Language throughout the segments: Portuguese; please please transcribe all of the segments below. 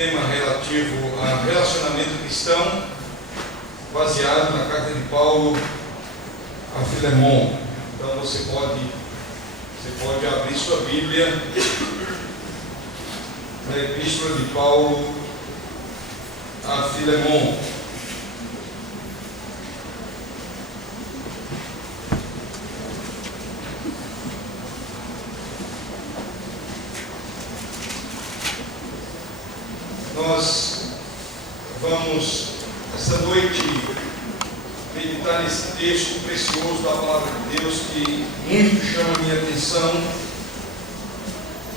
tema relativo a relacionamento cristão, baseado na carta de Paulo a Filemon. Então você pode abrir sua Bíblia na Epístola de Paulo a Filemon. Nós vamos, esta noite, meditar nesse texto precioso da Palavra de Deus que muito chama a minha atenção.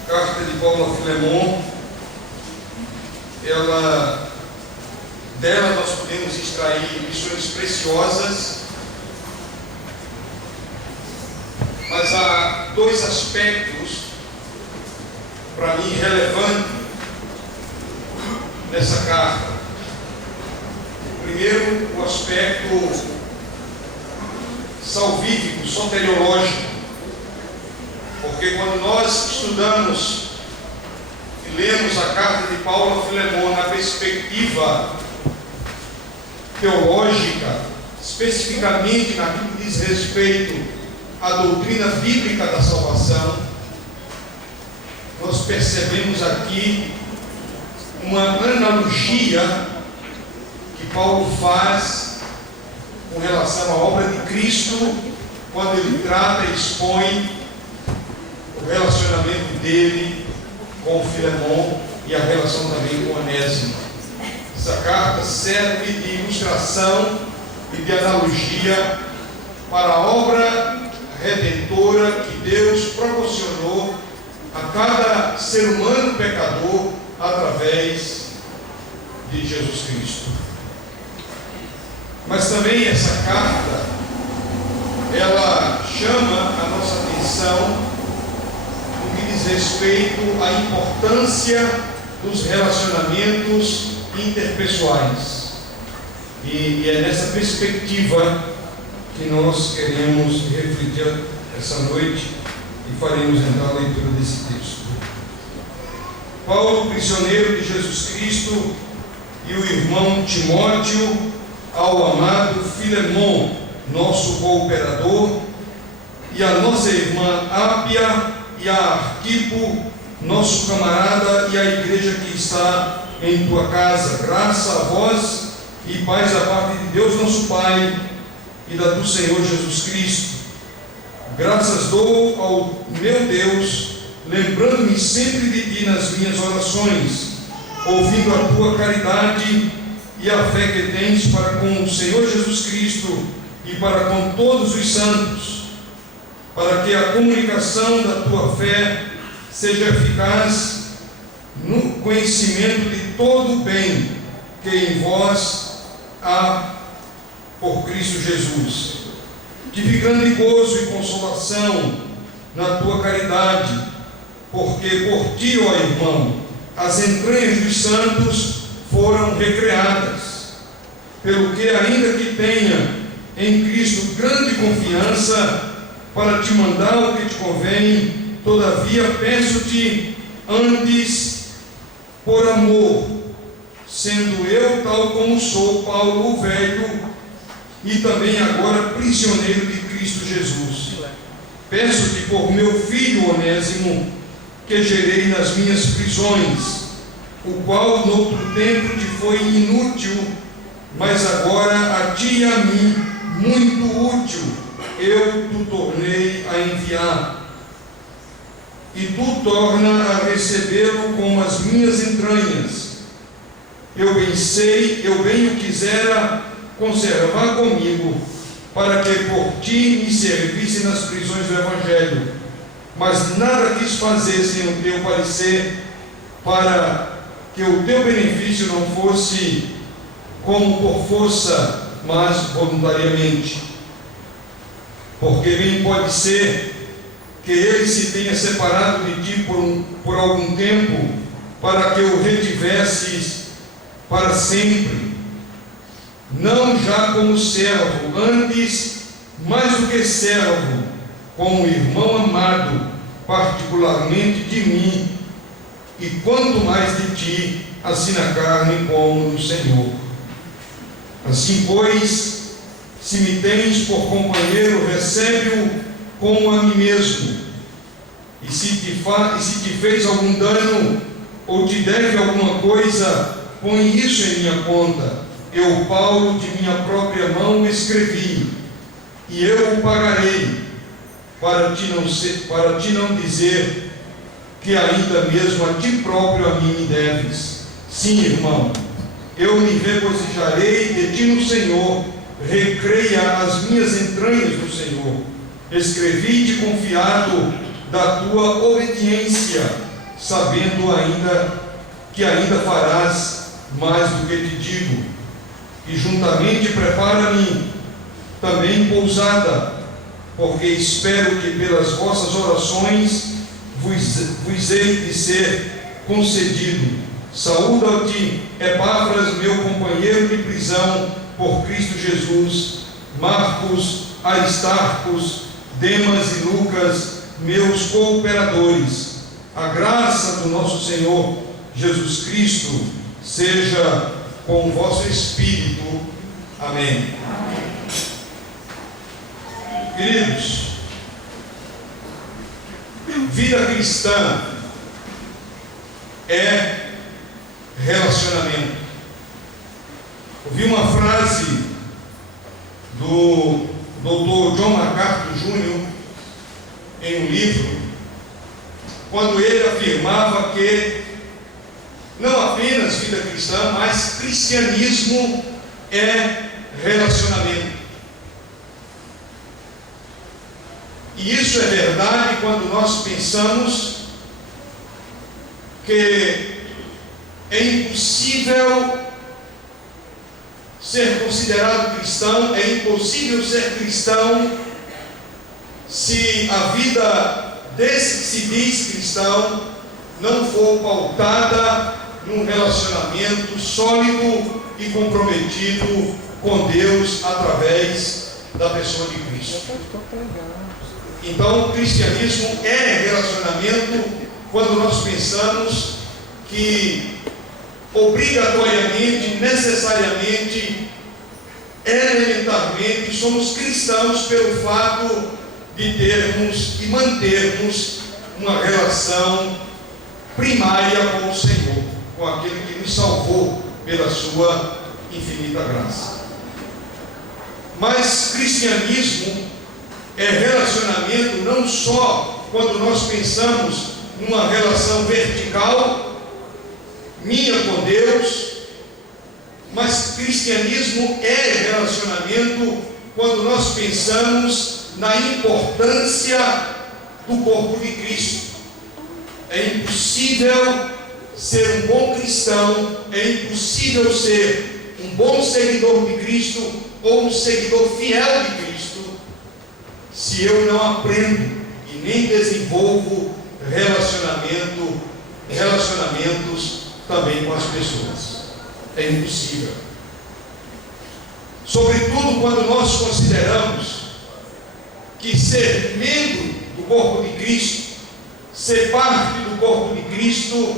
Carta de Paulo a Filemon. Dela nós podemos extrair lições preciosas, mas há dois aspectos para mim relevantes nessa carta. Primeiro, o aspecto salvífico, soteriológico, porque quando nós estudamos e lemos a carta de Paulo a Filemon na perspectiva teológica, especificamente naquilo que diz respeito à doutrina bíblica da salvação, nós percebemos aqui uma analogia que Paulo faz com relação à obra de Cristo, quando ele trata e expõe o relacionamento dele com Filemon e a relação também com Onésimo. Essa carta serve de ilustração e de analogia para a obra redentora que Deus proporcionou a cada ser humano pecador através de Jesus Cristo. Mas também essa carta, ela chama a nossa atenção no que diz respeito à importância dos relacionamentos interpessoais. E é nessa perspectiva que nós queremos refletir essa noite e faremos então a leitura desse texto. Paulo, prisioneiro de Jesus Cristo, e o irmão Timóteo, ao amado Filemon, nosso cooperador, e a nossa irmã Ápia e a Arquipo, nosso camarada, e a igreja que está em tua casa. Graça a vós e paz da parte de Deus nosso Pai e da do Senhor Jesus Cristo. Graças dou ao meu Deus, lembrando-me sempre de ti nas minhas orações, ouvindo a tua caridade e a fé que tens para com o Senhor Jesus Cristo e para com todos os santos, para que a comunicação da tua fé seja eficaz no conhecimento de todo o bem que em vós há por Cristo Jesus. Tive grande gozo e consolação na tua caridade, porque por ti, ó irmão, as entranhas dos santos foram recreadas, pelo que, ainda que tenha em Cristo grande confiança para te mandar o que te convém, todavia peço-te antes por amor, sendo eu tal como sou, Paulo o velho, e também agora prisioneiro de Cristo Jesus. Peço-te por meu filho Onésimo, que gerei nas minhas prisões, o qual noutro tempo te foi inútil, mas agora a ti e a mim muito útil, eu te tornei a enviar. E tu torna a recebê-lo com as minhas entranhas. Eu bem o quisera conservar comigo, para que por ti me servisse nas prisões do Evangelho, mas nada quis fazer sem o teu parecer, para que o teu benefício não fosse como por força, mas voluntariamente. Porque bem pode ser que ele se tenha separado de ti por algum tempo, para que o retivesses para sempre, não já como servo, antes mais do que servo, como irmão amado, particularmente de mim, e quanto mais de ti, assim na carne como no Senhor. Assim, pois, se me tens por companheiro, recebe-o como a mim mesmo. E se te fez algum dano, ou te deve alguma coisa, põe isso em minha conta. Eu, Paulo, de minha própria mão escrevi, e eu o pagarei, para ti não dizer que ainda mesmo a ti próprio a mim me deves. Sim, irmão, eu me regozijarei de ti no Senhor, recreia as minhas entranhas no Senhor. Escrevi-te confiado da tua obediência, sabendo ainda que ainda farás mais do que te digo. E juntamente prepara-me também pousada, porque espero que pelas vossas orações vos hei de ser concedido. Saúda-te, Epáfras, meu companheiro de prisão por Cristo Jesus, Marcos, Aristarcos, Demas e Lucas, meus cooperadores. A graça do nosso Senhor Jesus Cristo seja com o vosso espírito. Amém. Queridos, vida cristã é relacionamento. Ouvi uma frase do Dr. John MacArthur Jr. em um livro, quando ele afirmava que não apenas vida cristã, mas cristianismo é relacionamento. E isso é verdade quando nós pensamos que é impossível ser considerado cristão, é impossível ser cristão se a vida desse que se diz cristão não for pautada num relacionamento sólido e comprometido com Deus através da pessoa de Cristo. Então, o cristianismo é relacionamento quando nós pensamos que obrigatoriamente, necessariamente, elementarmente, somos cristãos pelo fato de termos e mantermos uma relação primária com o Senhor, com aquele que nos salvou pela sua infinita graça. Mas cristianismo é relacionamento não só quando nós pensamos numa relação vertical, minha com Deus, mas cristianismo é relacionamento quando nós pensamos na importância do corpo de Cristo. É impossível ser um bom cristão, é impossível ser um bom seguidor de Cristo ou um seguidor fiel de Cristo se eu não aprendo e nem desenvolvo relacionamentos também com as pessoas. É impossível. Sobretudo quando nós consideramos que ser membro do corpo de Cristo, ser parte do corpo de Cristo,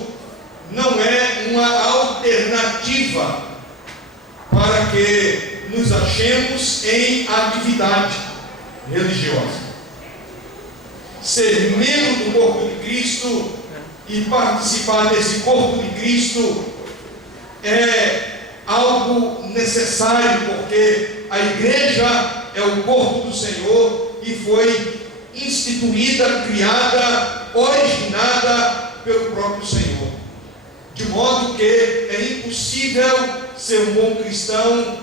não é uma alternativa para que nos achemos em atividade religiosa. Ser membro do corpo de Cristo e participar desse corpo de Cristo é algo necessário, porque a igreja é o corpo do Senhor e foi instituída, criada, originada pelo próprio Senhor. De modo que é impossível ser um bom cristão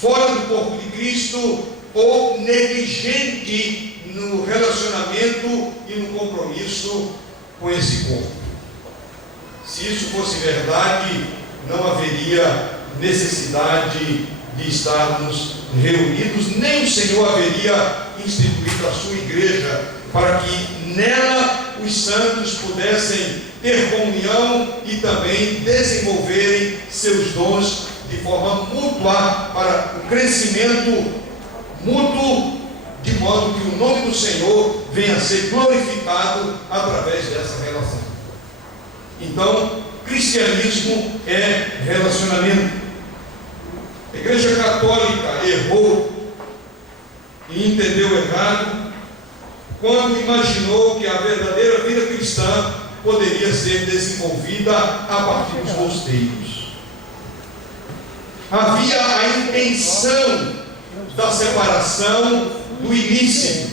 fora do corpo de Cristo ou negligente no relacionamento e no compromisso com esse corpo. Se isso fosse verdade, não haveria necessidade de estarmos reunidos, nem o Senhor haveria instituído a sua igreja para que nela os santos pudessem ter comunhão e também desenvolverem seus dons de forma mútua para o crescimento mútuo, de modo que o nome do Senhor venha a ser glorificado através dessa relação. Então, cristianismo é relacionamento. A Igreja Católica errou e entendeu errado quando imaginou que a verdadeira vida cristã poderia ser desenvolvida a partir dos mosteiros. Havia a intenção da separação do início.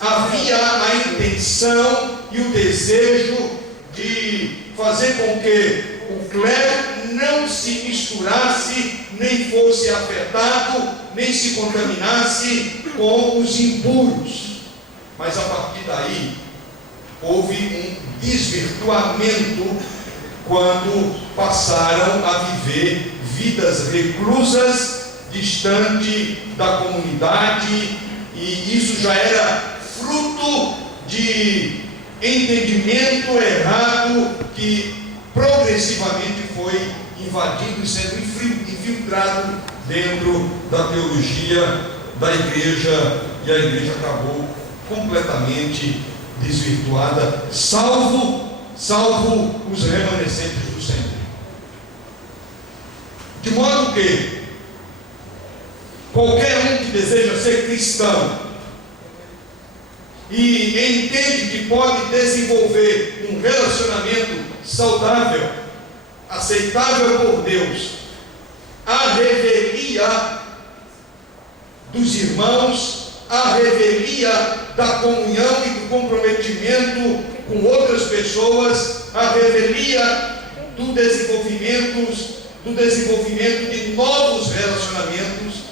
Havia a intenção e o desejo de fazer com que o clero não se misturasse, nem fosse afetado, nem se contaminasse com os impuros. Mas a partir daí, houve um desvirtuamento quando passaram a viver vidas reclusas, distante da comunidade, e isso já era fruto de entendimento errado que progressivamente foi invadindo e sendo infiltrado dentro da teologia da igreja, e a igreja acabou completamente desvirtuada, salvo os remanescentes do Senhor. De modo que qualquer um que deseja ser cristão e entende que pode desenvolver um relacionamento saudável, aceitável por Deus, a revelia dos irmãos, a revelia da comunhão e do comprometimento com outras pessoas, a revelia do desenvolvimento de novos relacionamentos,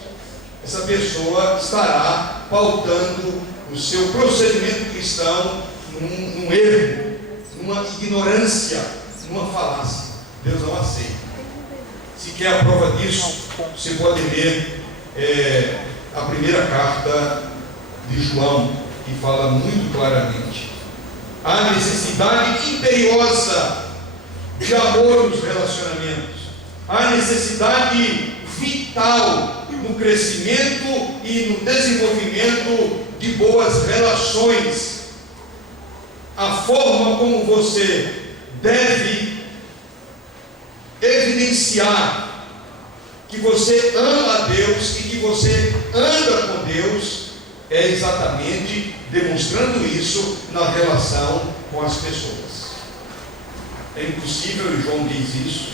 essa pessoa estará pautando o seu procedimento cristão num erro, numa ignorância, numa falácia. Deus não aceita. Se quer a prova disso, você pode ler a primeira carta de João, que fala muito claramente a necessidade imperiosa de amor nos relacionamentos, a necessidade vital no crescimento e no desenvolvimento de boas relações, a forma como você deve evidenciar que você ama a Deus e que você anda com Deus é exatamente demonstrando isso na relação com as pessoas. É impossível, e João diz isso,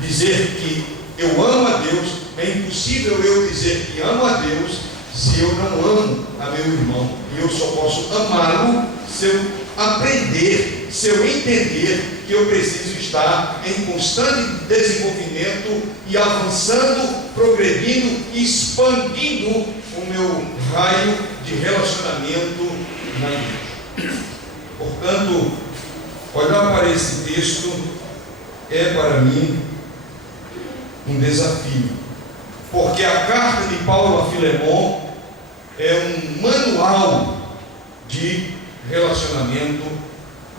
dizer que eu amo a Deus, é impossível eu dizer que amo a Deus se eu não amo a meu irmão. E eu só posso amá-lo se eu aprender, se eu entender que eu preciso estar em constante desenvolvimento e avançando, progredindo e expandindo o meu raio de relacionamento na igreja. Portanto, olhar para esse texto é para mim um desafio, porque a carta de Paulo a Filemon é um manual de relacionamento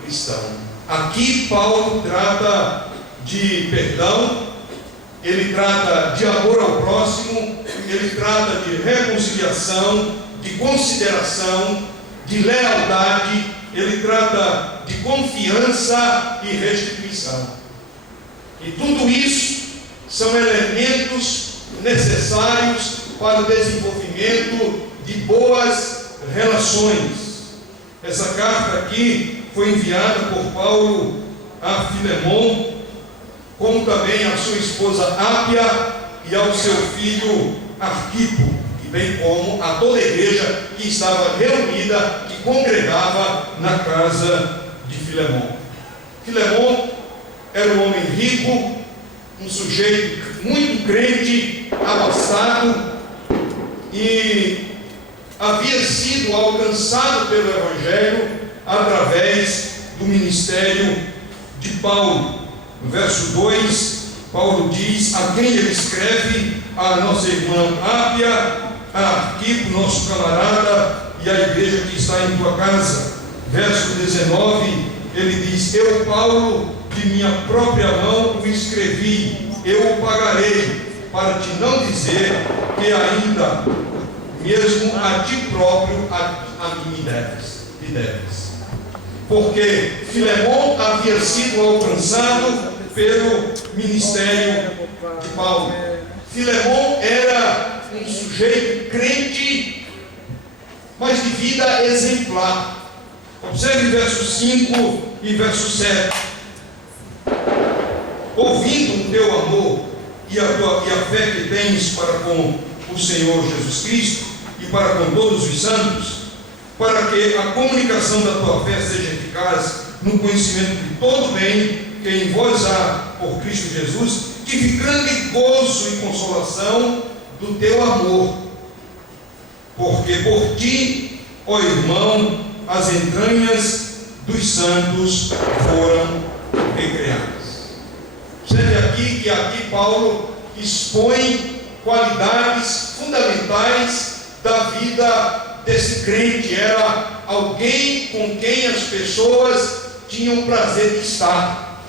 cristão. Aqui Paulo trata de perdão, ele trata de amor ao próximo, ele trata de reconciliação, de consideração, de lealdade, ele trata de confiança e restituição. E tudo isso são elementos necessários para o desenvolvimento de boas relações. Essa carta aqui foi enviada por Paulo a Filemon, como também a sua esposa Ápia e ao seu filho Arquipo, e bem como a toda a igreja que estava reunida, que congregava na casa de Filemon. Filemon era um homem rico, um sujeito muito crente, abastado, e havia sido alcançado pelo Evangelho através do ministério de Paulo. No verso 2, Paulo diz a quem ele escreve: a nossa irmã Ápia, a Arquipo, nosso camarada, e a igreja que está em tua casa. Verso 19, ele diz: eu, Paulo, de minha própria mão o escrevi, eu o pagarei, para te não dizer que ainda mesmo a ti próprio a mim me deves. porque Filemon havia sido alcançado pelo ministério de Paulo. Filemon era um sujeito crente, mas de vida exemplar. Observe verso 5 e verso 7. Ouvindo o teu amor e a fé que tens para com o Senhor Jesus Cristo e para com todos os santos, para que a comunicação da tua fé seja eficaz no conhecimento de todo bem que em vós há por Cristo Jesus, tive grande gozo e consolação do teu amor, porque por ti, ó irmão, as entranhas dos santos foram recreadas. Observe aqui que aqui Paulo expõe qualidades fundamentais da vida desse crente. Era alguém com quem as pessoas tinham prazer de estar.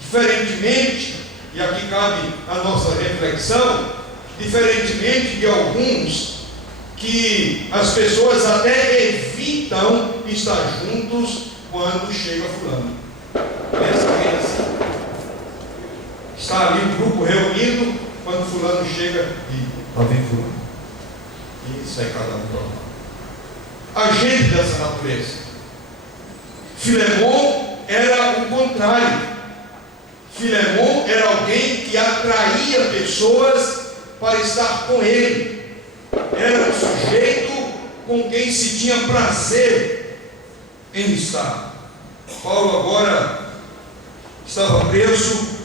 Diferentemente, e aqui cabe a nossa reflexão, diferentemente de alguns que as pessoas até evitam estar juntos quando chega fulano. Pensa. Está ali um grupo reunido, quando fulano chega e lá vem fulano. E sai cada um para lá. A gente dessa natureza. Filemon era o contrário. Filemon era alguém que atraía pessoas para estar com ele. Era um sujeito com quem se tinha prazer em estar. Paulo agora estava preso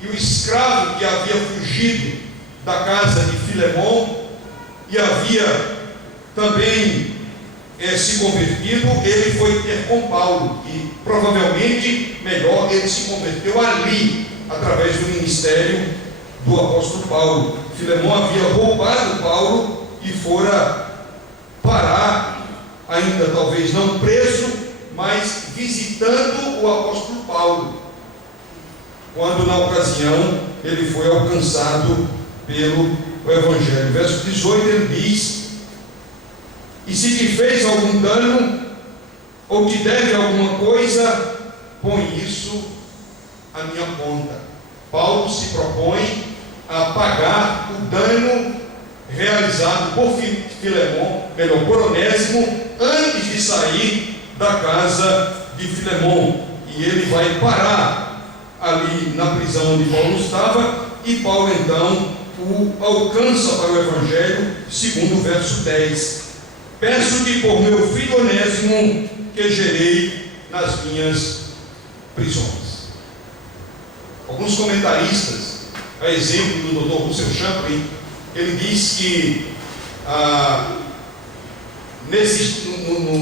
e o escravo que havia fugido da casa de Filemon e havia também se convertido, ele foi ter com Paulo e provavelmente melhor, ele se converteu ali através do ministério do apóstolo Paulo. Filemon havia roubado Paulo e fora parar, ainda talvez não preso, mas visitando o apóstolo Paulo, quando na ocasião ele foi alcançado pelo Evangelho. Verso 18 ele diz: e se te fez algum dano ou te deve alguma coisa, põe isso à minha conta. Paulo se propõe a pagar o dano realizado por Filemon, por Onésimo, antes de sair da casa de Filemon. E ele vai parar ali na prisão onde Paulo estava, e Paulo então o alcança para o Evangelho, segundo o verso 10. Peço-te por meu filho Onésimo, que gerei nas minhas prisões. Alguns comentaristas, a exemplo do Dr. Russell Champlin, ele diz que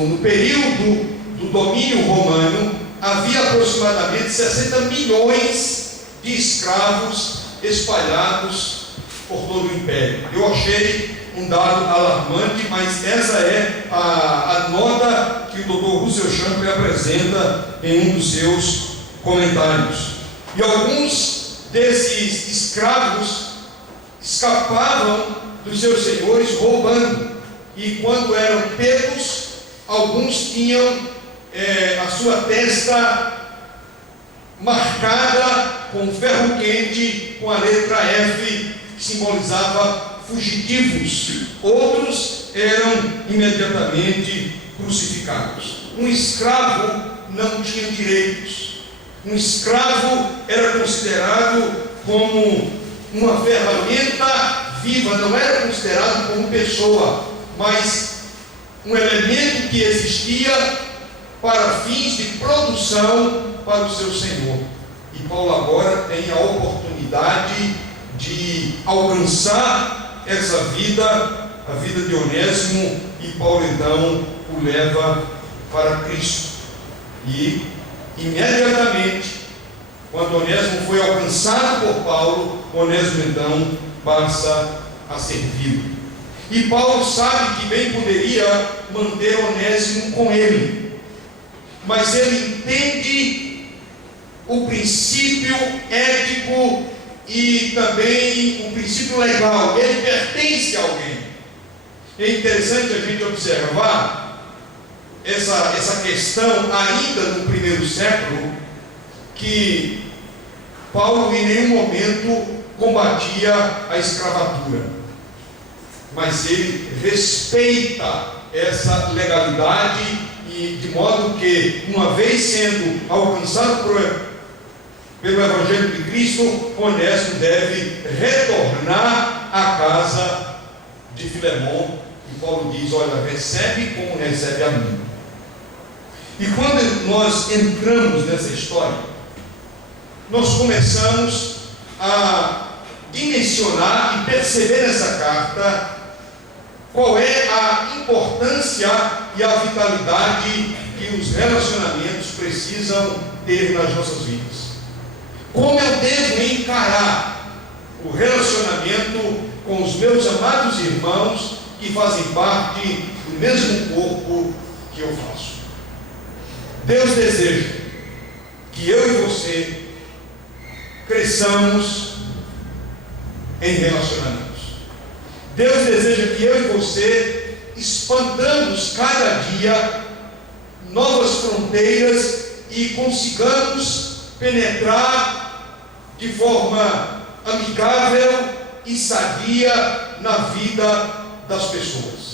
no período do domínio romano havia aproximadamente 60 milhões de escravos espalhados por todo o império. Eu achei um dado alarmante, mas essa é a nota que o Dr. Russell Champlin apresenta em um dos seus comentários. E alguns desses escravos escapavam dos seus senhores roubando, e quando eram pegos, alguns tinham a sua testa marcada com ferro quente, com a letra F, que simbolizava fugitivos. Outros eram imediatamente crucificados. Um escravo não tinha direitos. Um escravo era considerado como uma ferramenta viva, não era considerado como pessoa, mas um elemento que existia para fins de produção para o seu senhor. E Paulo agora tem a oportunidade de alcançar essa vida, a vida de Onésimo, e Paulo então o leva para Cristo. E imediatamente, quando Onésimo foi alcançado por Paulo, Onésimo então passa a servi-lo. E Paulo sabe que bem poderia manter Onésimo com ele, mas ele entende o princípio ético e também o princípio legal. Ele pertence a alguém. É interessante a gente observar essa questão ainda no primeiro século, que Paulo em nenhum momento combatia a escravatura, mas ele respeita essa legalidade, e de modo que, uma vez sendo alcançado pelo Evangelho de Cristo, Onésimo deve retornar à casa de Filemon, e Paulo diz: olha, recebe como recebe a mim. E quando nós entramos nessa história, nós começamos a dimensionar e perceber nessa carta qual é a importância e a vitalidade que os relacionamentos precisam ter nas nossas vidas. Como eu devo encarar o relacionamento com os meus amados irmãos que fazem parte do mesmo corpo que eu faço. Deus deseja que eu e você cresçamos em relacionamentos. Deus deseja que eu e você expandamos cada dia novas fronteiras e consigamos penetrar de forma amigável e sadia na vida das pessoas.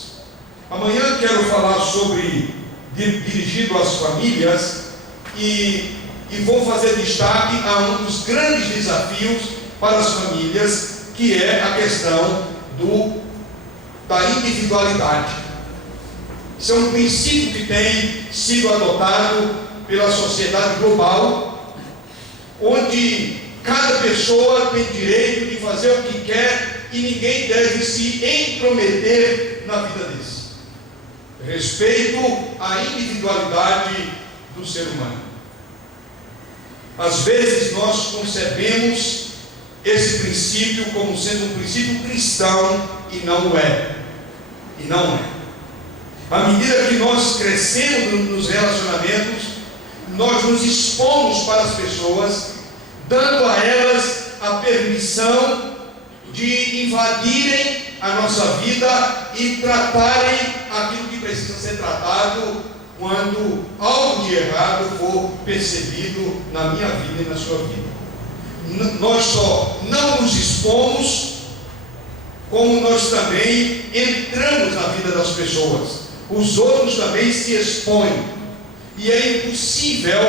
Amanhã quero falar sobre dirigido às famílias e vou fazer destaque a um dos grandes desafios para as famílias, que é a questão da individualidade. Isso é um princípio que tem sido adotado pela sociedade global, onde cada pessoa tem direito de fazer o que quer e ninguém deve se intrometer na vida desse. Respeito à individualidade do ser humano. Às vezes nós concebemos esse princípio como sendo um princípio cristão e não é. E não é. À medida que nós crescemos nos relacionamentos, nós nos expomos para as pessoas, dando a elas a permissão de invadirem a nossa vida e tratarem aquilo que precisa ser tratado quando algo de errado for percebido na minha vida e na sua vida. Nós só não nos expomos, como nós também entramos na vida das pessoas. Os outros também se expõem. E é impossível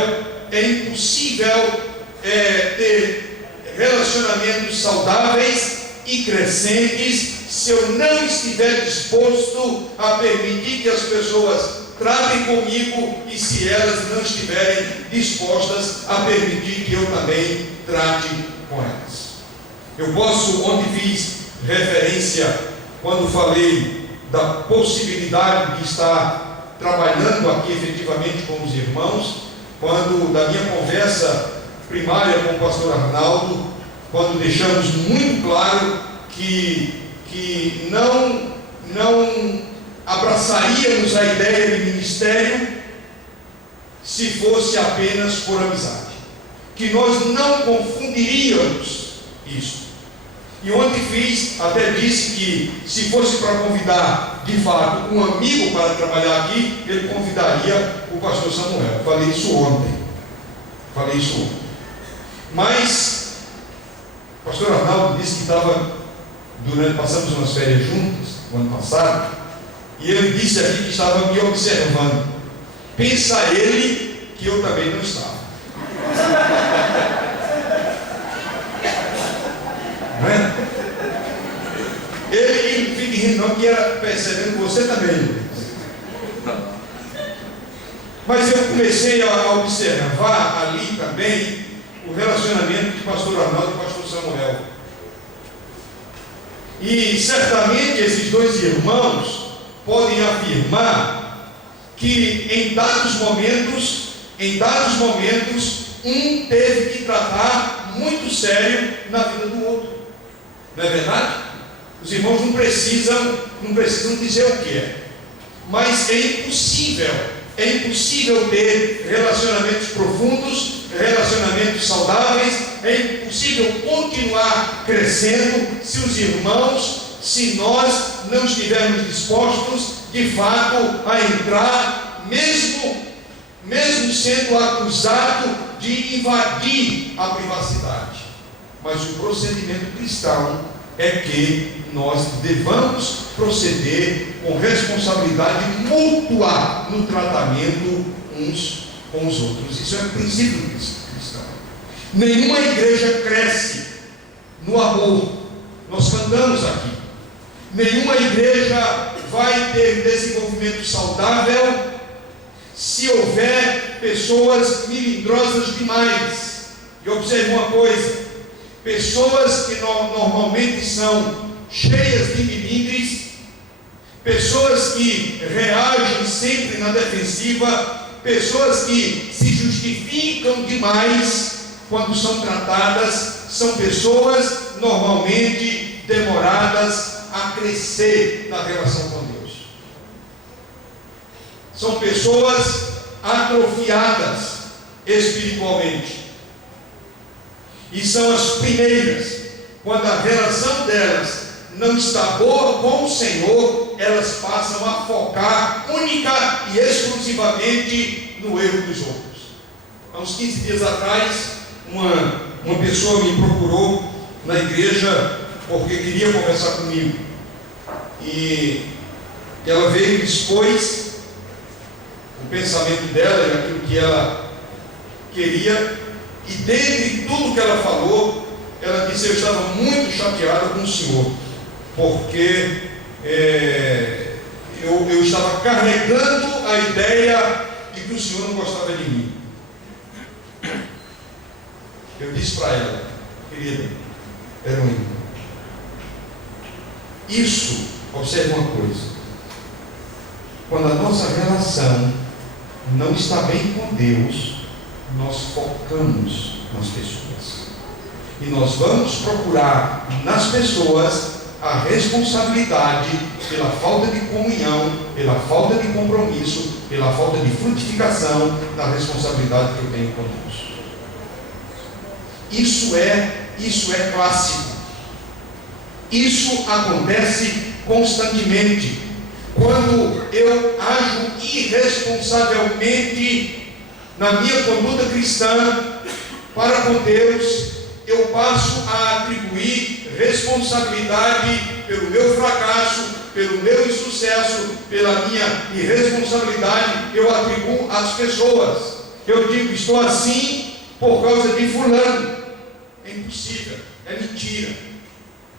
ter relacionamentos saudáveis e crescentes se eu não estiver disposto a permitir que as pessoas tratem comigo, e se elas não estiverem dispostas a permitir que eu também trate com elas. Eu posso, ontem fiz referência, quando falei da possibilidade de estar trabalhando aqui efetivamente com os irmãos, quando da minha conversa primária com o pastor Arnaldo, quando deixamos muito claro que não abraçaríamos a ideia de ministério se fosse apenas por amizade, que nós não confundiríamos isso. E ontem até disse que se fosse para convidar de fato um amigo para trabalhar aqui, ele convidaria o pastor Samuel. Falei isso ontem. Mas o pastor Arnaldo disse que passamos umas férias juntas no ano passado, e ele disse aqui que estava me observando. Pensa ele que eu também não estava. Não é? Ele fica rindo, não, que era percebendo que você também. Mas eu comecei a observar ali também o relacionamento de pastor Arnaldo e pastor Samuel. E certamente esses dois irmãos podem afirmar que em dados momentos, um teve que tratar muito sério na vida do outro. Não é verdade? Os irmãos não precisam dizer o que é. Mas é impossível ter relacionamentos profundos, relacionamentos saudáveis, é impossível continuar crescendo se nós não estivermos dispostos de fato a entrar mesmo sendo acusado de invadir a privacidade. Mas o procedimento cristão é que nós devamos proceder com responsabilidade mútua no tratamento uns com os outros. Isso é um princípio cristão. Nenhuma igreja cresce no amor. Nós cantamos aqui. Nenhuma igreja vai ter desenvolvimento saudável se houver pessoas melindrosas demais. E observe uma coisa: pessoas que normalmente são cheias de melindres, pessoas que reagem sempre na defensiva, pessoas que se justificam demais quando são tratadas, são pessoas normalmente demoradas a crescer na relação com Deus. São pessoas atrofiadas espiritualmente. E são as primeiras, quando a relação delas não está boa com o Senhor, elas passam a focar única e exclusivamente no erro dos outros. Há uns 15 dias atrás, uma pessoa me procurou na igreja porque queria conversar comigo. E ela veio e expôs o pensamento dela e aquilo que ela queria. E dentre tudo que ela falou, ela disse: eu estava muito chateada com o Senhor, porque eu estava carregando a ideia de que o Senhor não gostava de mim. Eu disse para ela: querida, era um irmão. Isso, observe uma coisa: quando a nossa relação não está bem com Deus, nós focamos nas pessoas. E nós vamos procurar nas pessoas a responsabilidade pela falta de comunhão, pela falta de compromisso, pela falta de frutificação na responsabilidade que eu tenho com Deus. Isso é clássico. Isso acontece constantemente. Quando eu ajo irresponsavelmente na minha conduta cristã para com Deus, eu passo a atribuir responsabilidade pelo meu fracasso, pelo meu insucesso, pela minha irresponsabilidade, eu atribuo às pessoas. Eu digo: estou assim por causa de fulano. É impossível, é mentira.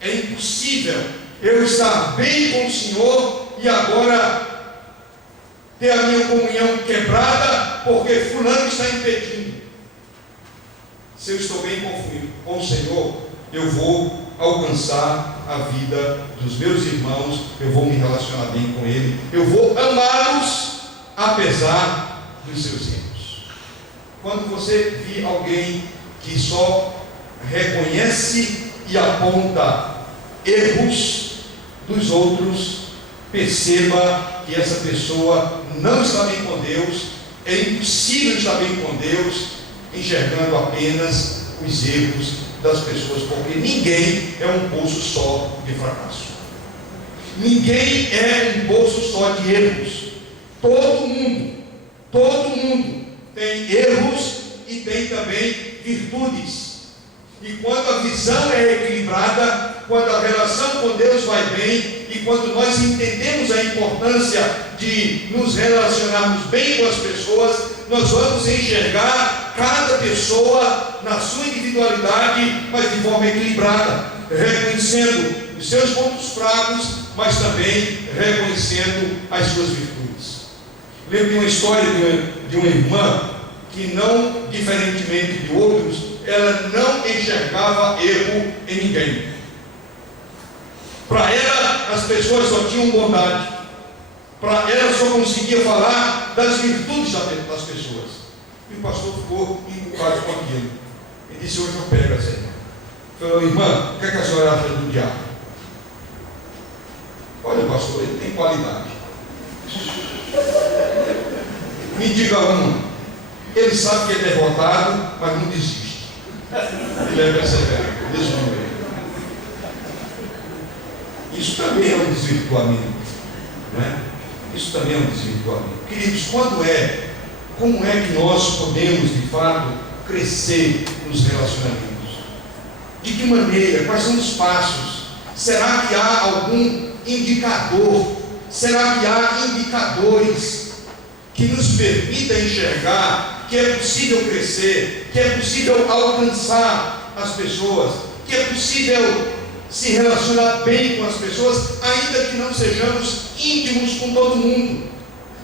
É impossível eu estar bem com o Senhor e agora ter a minha comunhão quebrada porque fulano está impedindo. Se eu estou bem com o Senhor, eu vou alcançar a vida dos meus irmãos, eu vou me relacionar bem com ele, eu vou amá-los apesar dos seus erros. Quando você vê alguém que só reconhece e aponta erros dos outros, perceba que essa pessoa não está bem com Deus. É impossível estar bem com Deus enxergando apenas os erros das pessoas, porque ninguém é um poço só de fracasso. Ninguém é um poço só de erros. Todo mundo tem erros e tem também virtudes. E quando a visão é equilibrada, quando a relação com Deus vai bem, e quando nós entendemos a importância de nos relacionarmos bem com as pessoas, nós vamos enxergar cada pessoa na sua individualidade, mas de forma equilibrada, reconhecendo os seus pontos fracos, mas também reconhecendo as suas virtudes. Lembro de uma história de uma irmã que, não diferentemente de outros, ela não enxergava erro em ninguém. Para ela, as pessoas só tinham bondade. Para ela, só conseguia falar das virtudes das pessoas. E o pastor ficou encucado com aquilo. E disse: hoje eu pego essa irmã. Falou: irmã, o que é que a senhora acha do diabo? Olha, pastor, ele tem qualidade. Me diga uma. Ele sabe que é derrotado, mas não desiste. Ele é perseverante, desvio. Isso também é um desvirtuamento, não é? Isso também é um desvirtuamento. Queridos, como é que nós podemos, de fato, crescer nos relacionamentos? De que maneira? Quais são os passos? Será que há algum indicador? Será que há indicadores que nos permitam enxergar que é possível crescer, que é possível alcançar as pessoas, que é possível se relacionar bem com as pessoas, ainda que não sejamos íntimos com todo mundo?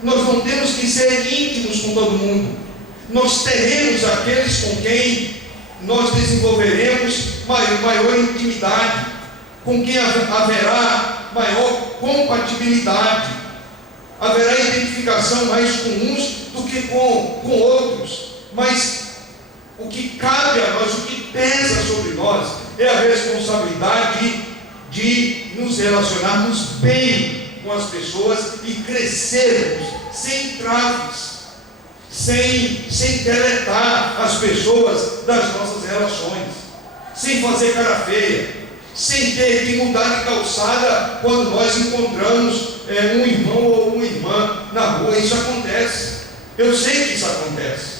Nós não temos que ser íntimos com todo mundo. Nós teremos aqueles com quem nós desenvolveremos maior intimidade, com quem haverá maior compatibilidade, haverá identificação mais com uns do que com outros. Mas o que cabe a nós, o que pesa sobre nós, é a responsabilidade de nos relacionarmos bem com as pessoas e crescermos sem traves, sem deletar as pessoas das nossas relações, sem fazer cara feia, sem ter que mudar de calçada quando nós encontramos um irmão ou uma irmã na rua. Isso acontece, eu sei que isso acontece.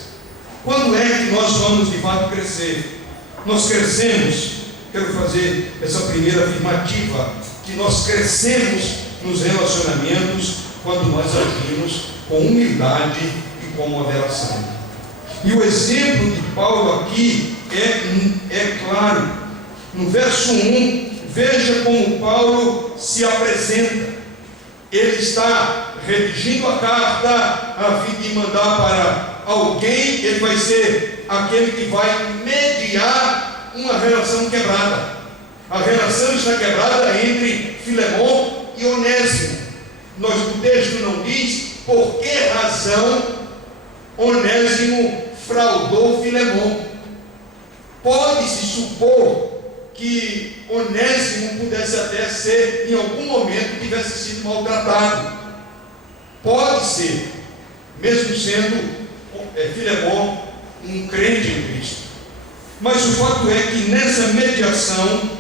Quando é que nós vamos de fato crescer? Nós crescemos, quero fazer essa primeira afirmativa, que nós crescemos nos relacionamentos quando nós agimos com humildade e com moderação. E o exemplo de Paulo aqui é claro. No verso 1, veja como Paulo se apresenta. Ele está redigindo a carta a fim de mandar para alguém. Ele vai ser aquele que vai mediar uma relação quebrada. A relação está quebrada entre Filemon e Onésimo. O texto não diz por que razão Onésimo fraudou Filemon. Pode-se supor que Onésimo pudesse até ser, em algum momento, tivesse sido maltratado. Pode ser, mesmo sendo Filemon um crente em Cristo. Mas o fato é que nessa mediação,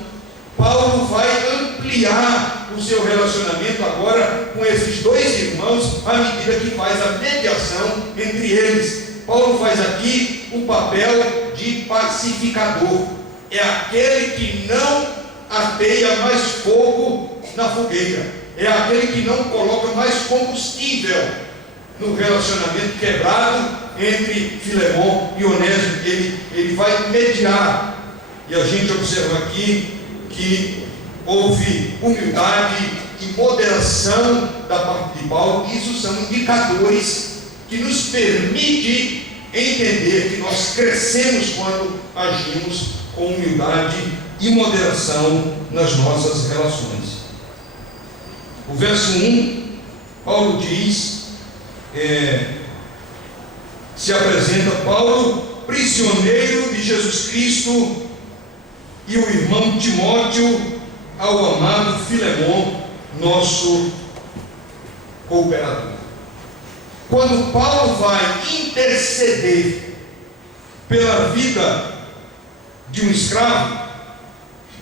Paulo vai ampliar o seu relacionamento agora com esses dois irmãos, à medida que faz a mediação entre eles. Paulo faz aqui o papel de pacificador. É aquele que não ateia mais fogo na fogueira. É aquele que não coloca mais combustível no relacionamento quebrado entre Filemon e Onésimo. Ele vai mediar. E a gente observa aqui que houve humildade e moderação da parte de Paulo. Isso são indicadores que nos permitem entender que nós crescemos quando agimos com humildade e moderação nas nossas relações. O verso 1, Paulo diz, se apresenta Paulo, prisioneiro de Jesus Cristo, e o irmão Timóteo, ao amado Filemon, nosso cooperador. Quando Paulo vai interceder pela vida de um escravo,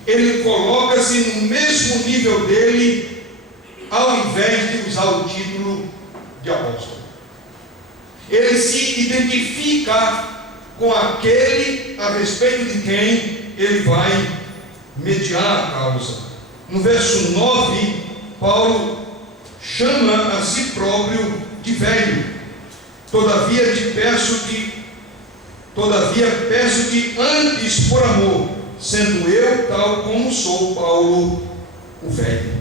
ele coloca-se no mesmo nível dele, ao invés de usar o título de apóstolo. Ele se identifica com aquele a respeito de quem ele vai mediar a causa. No verso 9, Paulo chama a si próprio de velho. Todavia peço-te antes por amor, sendo eu tal como sou, Paulo, o velho.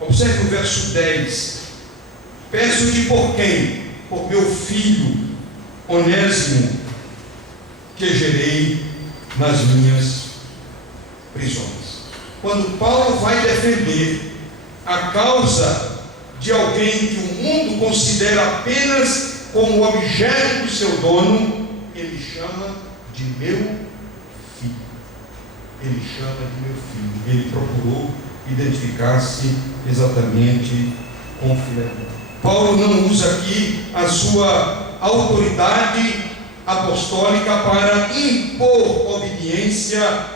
Observe o verso 10. Peço-te por quem? Por meu filho Onésimo, que gerei nas minhas prisões. Quando Paulo vai defender a causa de alguém que o mundo considera apenas como objeto do seu dono, ele chama de meu filho. Ele chama de meu filho. Ele procurou identificar-se exatamente com Filemon. Paulo não usa aqui a sua autoridade apostólica para impor obediência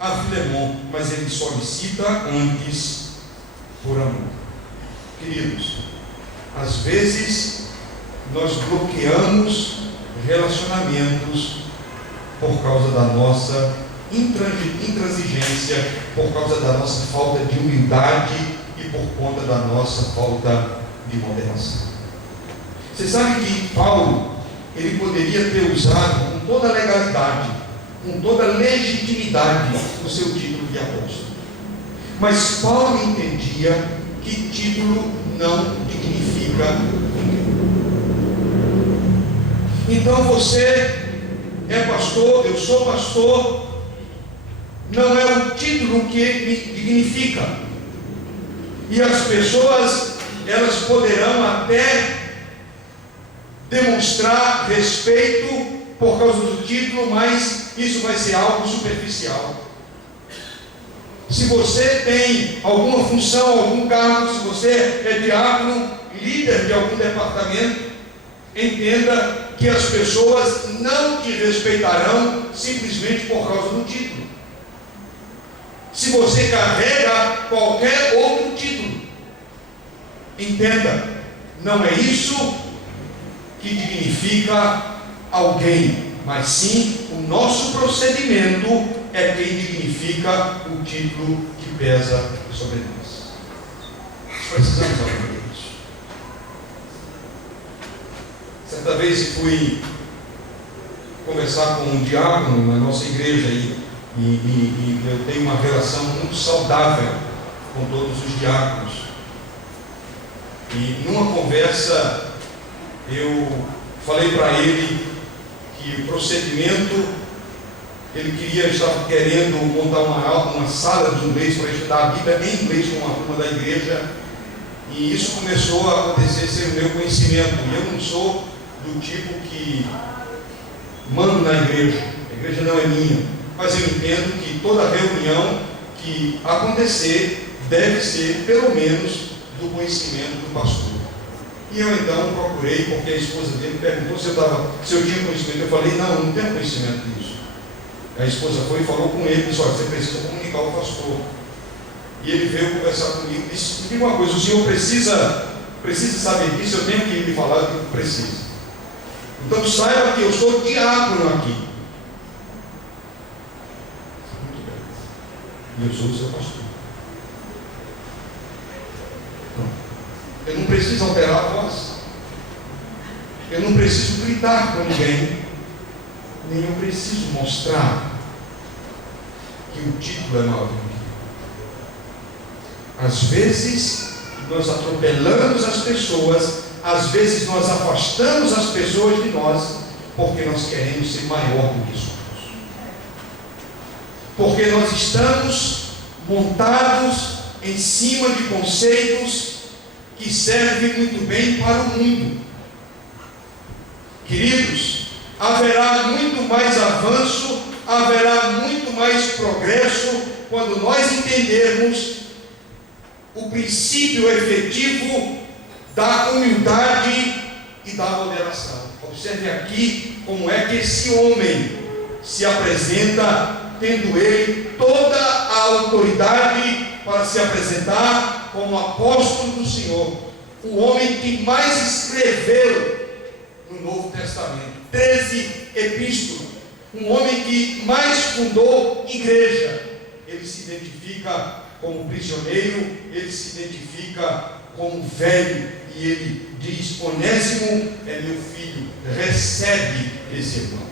a Filemon, mas ele solicita antes por amor. Queridos, Às vezes, nós bloqueamos relacionamentos por causa da nossa intransigência, por causa da nossa falta de humildade e por conta da nossa falta de moderação. Você sabe que Paulo, ele poderia ter usado com toda a legalidade, com toda a legitimidade, o seu título de apóstolo. Mas Paulo entendia que título não dignifica ninguém. Então você é pastor, eu sou pastor, não é o título que me dignifica. E as pessoas, elas poderão até demonstrar respeito por causa do título, mas isso vai ser algo superficial. Se você tem alguma função, algum cargo, se você é diácono, líder de algum departamento, entenda que as pessoas não te respeitarão simplesmente por causa do título. Se você carrega qualquer outro título, entenda, não é isso que dignifica alguém, mas sim o nosso procedimento é quem dignifica o título que pesa sobre nós. Precisamos aprender isso. Certa vez fui conversar com um diácono na nossa igreja e eu tenho uma relação muito saudável com todos os diáconos. E numa conversa eu falei para ele que o procedimento, ele estava querendo montar uma sala de inglês para estudar a Bíblia em inglês com uma turma da igreja, e isso começou a acontecer sem o meu conhecimento. E eu não sou do tipo que mando na igreja, a igreja não é minha, mas eu entendo que toda reunião que acontecer deve ser pelo menos do conhecimento do pastor. E eu então procurei, porque a esposa dele perguntou se eu tinha conhecimento. Eu falei, não tenho conhecimento disso. A esposa foi e falou com ele, disse, olha, você precisa comunicar ao pastor. E ele veio conversar comigo e disse, me diga uma coisa, o senhor precisa saber disso, eu tenho que lhe falar o que precisa. Então saiba que eu sou diácono aqui. Muito bem. E eu sou o seu pastor. Eu não preciso alterar a voz. Eu não preciso gritar com ninguém. Nem eu preciso mostrar que o título é maior do que eu. Às vezes nós atropelamos as pessoas, às vezes nós afastamos as pessoas de nós, porque nós queremos ser maior do que somos. Porque nós estamos montados em cima de conceitos que servem muito bem para o mundo. Queridos, haverá muito mais avanço, haverá muito mais progresso quando nós entendermos o princípio efetivo da humildade e da moderação. Observe aqui como é que esse homem se apresenta, tendo ele toda a autoridade para se apresentar como apóstolo do Senhor, o homem que mais escreveu no Novo Testamento, 13 epístolas, um homem que mais fundou igreja. Ele se identifica como prisioneiro, ele se identifica como velho, e ele diz, Onésimo é meu filho, recebe esse irmão.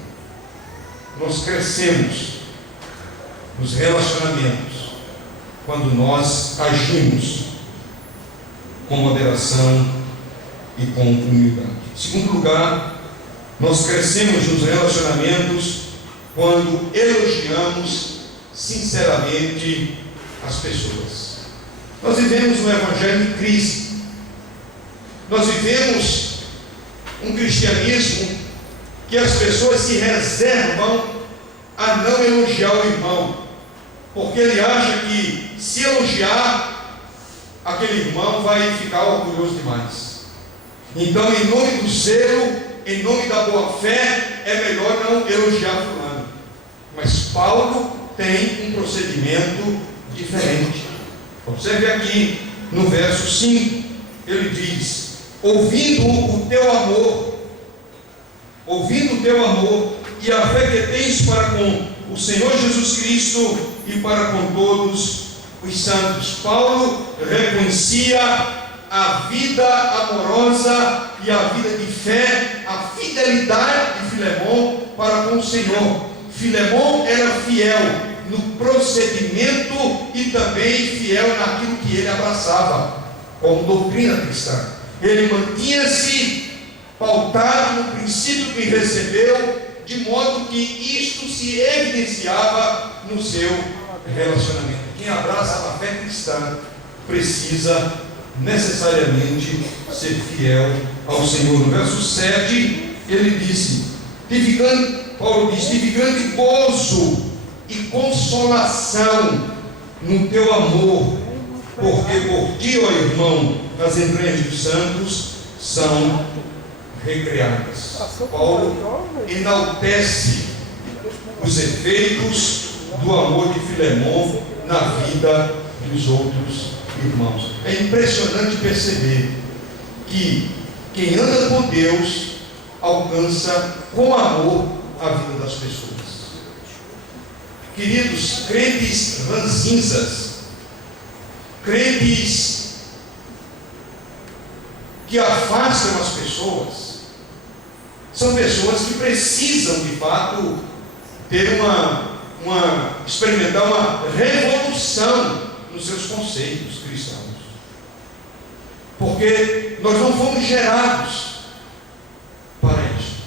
Nós crescemos nos relacionamentos quando nós agimos com moderação e com humildade. Em segundo lugar, nós crescemos nos relacionamentos quando elogiamos sinceramente as pessoas. Nós vivemos um evangelho em crise. Nós vivemos um cristianismo que as pessoas se reservam a não elogiar o irmão, porque ele acha que se elogiar aquele irmão vai ficar orgulhoso demais. Então, em nome do zelo, em nome da boa fé, é melhor não elogiar fulano. Mas Paulo tem um procedimento diferente. Observe aqui no verso 5, ele diz, ouvindo o teu amor e a fé que tens para com o Senhor Jesus Cristo e para com todos os santos. Paulo reconhecia a vida amorosa e a vida de fé, a fidelidade de Filemon para com o Senhor. Filemon era fiel no procedimento e também fiel naquilo que ele abraçava como doutrina cristã. Ele mantinha-se pautado no princípio que recebeu, de modo que isto se evidenciava no seu relacionamento. Quem abraça a fé cristã precisa necessariamente ser fiel ao Senhor. No verso 7, ele disse: Paulo diz: tive grande gozo e consolação no teu amor, porque por ti, ó irmão, as entranhas dos santos são recriadas. Paulo enaltece os efeitos do amor de Filemon na vida dos outros irmãos. É impressionante perceber que quem anda com Deus alcança com amor a vida das pessoas. Queridos, crentes ranzinzas, crentes que afastam as pessoas, são pessoas que precisam de fato ter experimentar uma revolução nos seus conceitos cristãos, porque nós não fomos gerados para isso.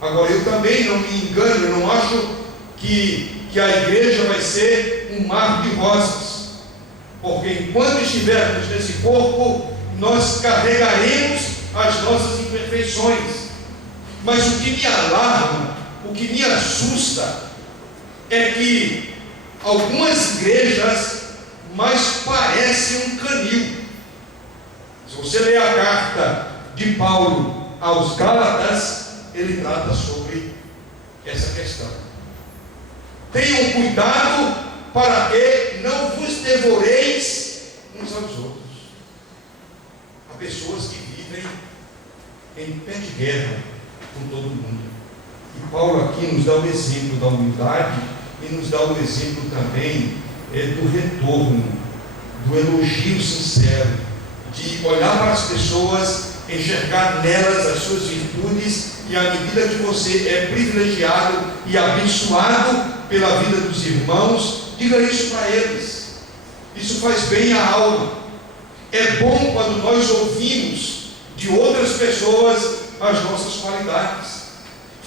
Agora, eu também não me engano, eu não acho que a igreja vai ser um mar de rosas, porque enquanto estivermos nesse corpo, nós carregaremos as nossas imperfeições. Mas o que me alarma, o que me assusta, é que algumas igrejas mais parecem um canil. Se você ler a carta de Paulo aos Gálatas, ele trata sobre essa questão. Tenham cuidado para que não vos devoreis uns aos outros. Há pessoas que vivem em pé de guerra com todo mundo. E Paulo aqui nos dá o exemplo da humildade e nos dá o exemplo também do retorno, do elogio sincero, de olhar para as pessoas, enxergar nelas as suas virtudes, e à medida que você é privilegiado e abençoado pela vida dos irmãos, diga isso para eles. Isso faz bem à alma. É bom quando nós ouvimos de outras pessoas as nossas qualidades.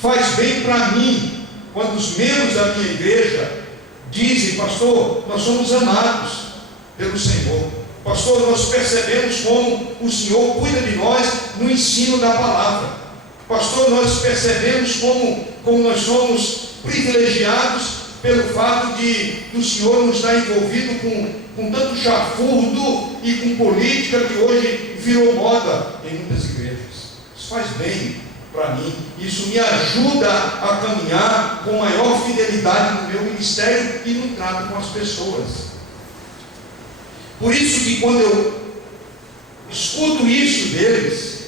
Faz bem para mim quando os membros da minha igreja dizem: pastor, nós somos amados pelo Senhor. Pastor, nós percebemos como o Senhor cuida de nós no ensino da palavra. Pastor, nós percebemos como nós somos privilegiados pelo fato de o Senhor nos estar envolvido com tanto chafurdo e com política que hoje virou moda em muitas igrejas. Isso faz bem para mim, isso me ajuda a caminhar com maior fidelidade no meu ministério e no trato com as pessoas. Por isso que quando eu escuto isso deles,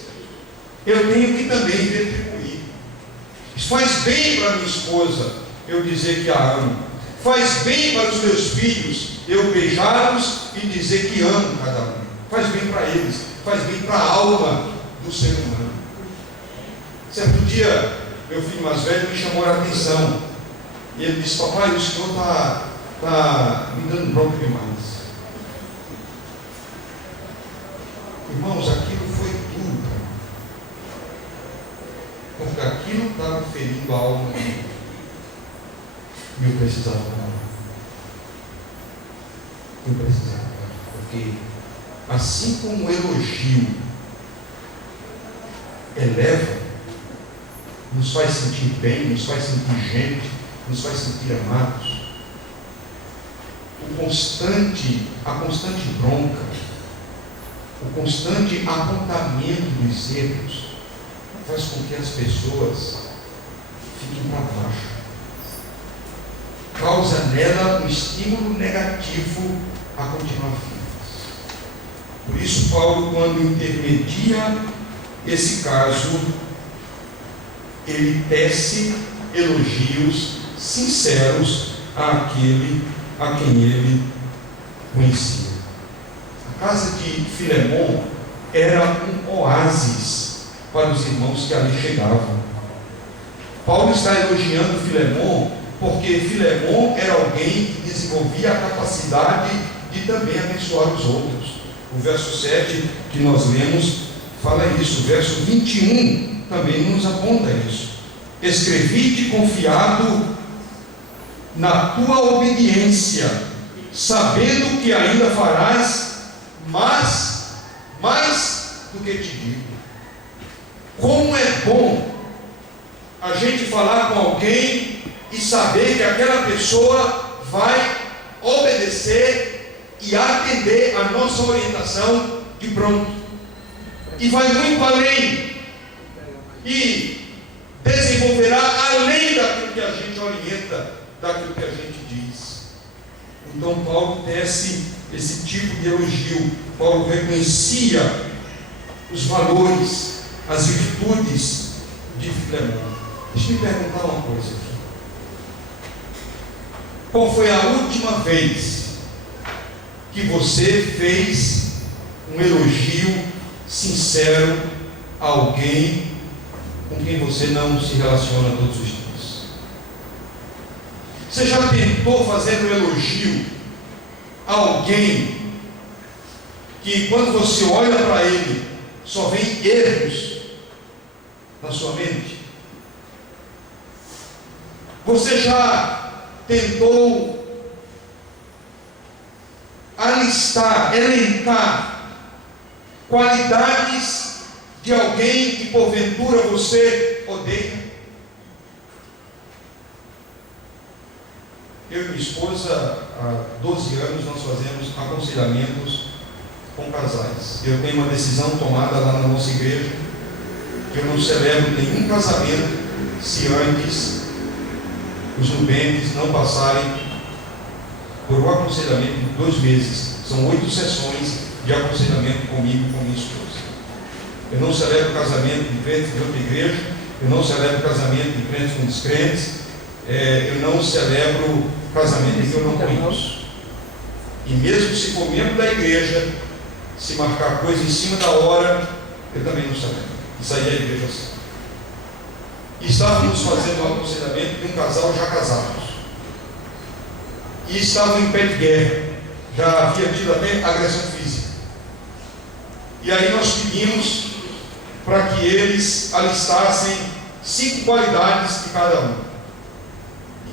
eu tenho que também retribuir. Isso faz bem para minha esposa eu dizer que a amo. Faz bem para os meus filhos eu beijá-los e dizer que amo cada um. Faz bem para eles, faz bem para a alma do ser humano. Certo dia, meu filho mais velho me chamou a atenção e ele disse: papai, o senhor está me dando bronca demais. Irmãos, aquilo foi duro, porque aquilo estava ferindo a alma dele. E eu precisava falar. Eu precisava falar, porque assim como o elogio eleva, nos faz sentir bem, nos faz sentir gente, nos faz sentir amados, a constante bronca, o constante apontamento dos erros faz com que as pessoas fiquem para baixo, causa nela um estímulo negativo a continuar firmes. Por isso Paulo, quando intermedia esse caso, ele tece elogios sinceros àquele a quem ele conhecia. A casa de Filemon era um oásis para os irmãos que ali chegavam. Paulo está elogiando Filemon porque Filemon era alguém que desenvolvia a capacidade de também abençoar os outros. O verso 7 que nós lemos fala isso. O verso 21 também nos aponta isso. Escrevi-te confiado na tua obediência, sabendo que ainda farás mais do que te digo. Como é bom a gente falar com alguém e saber que aquela pessoa vai obedecer e atender a nossa orientação de pronto, e vai muito além e desenvolverá além daquilo que a gente orienta, daquilo que a gente diz. Então Paulo tece esse tipo de elogio. Paulo reconhecia os valores, as virtudes de Filemon. Deixa eu me perguntar uma coisa aqui. Qual foi a última vez que você fez um elogio sincero a alguém com quem você não se relaciona todos os dias? Você já tentou fazer um elogio a alguém que, quando você olha para ele, só vem erros na sua mente? Você já tentou alistar, elencar qualidades de alguém que porventura você odeia? Eu e minha esposa, há 12 anos, nós fazemos aconselhamentos com casais. Eu tenho uma decisão tomada lá na nossa igreja, que eu não celebro nenhum casamento se antes os nubentes não passarem por um aconselhamento de 2 meses. São 8 sessões de aconselhamento comigo e com minha esposa. Eu não celebro casamento de crentes de outra igreja, eu não celebro casamento de crentes com descrentes, eu não celebro casamento em que eu não conheço. E mesmo se for membro da igreja, se marcar coisa em cima da hora, eu também não celebro. Isso aí é a igreja assim. E estávamos fazendo um aconselhamento de um casal já casados. E estavam em pé de guerra. Já havia tido até agressão física. E aí nós pedimos para que eles alistassem 5 qualidades de cada um.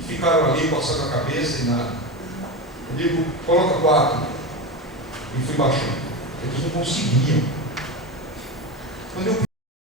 E ficaram ali coçando a cabeça e nada. Eu digo, coloca 4. E fui baixando. Eles não conseguiam. Quando eu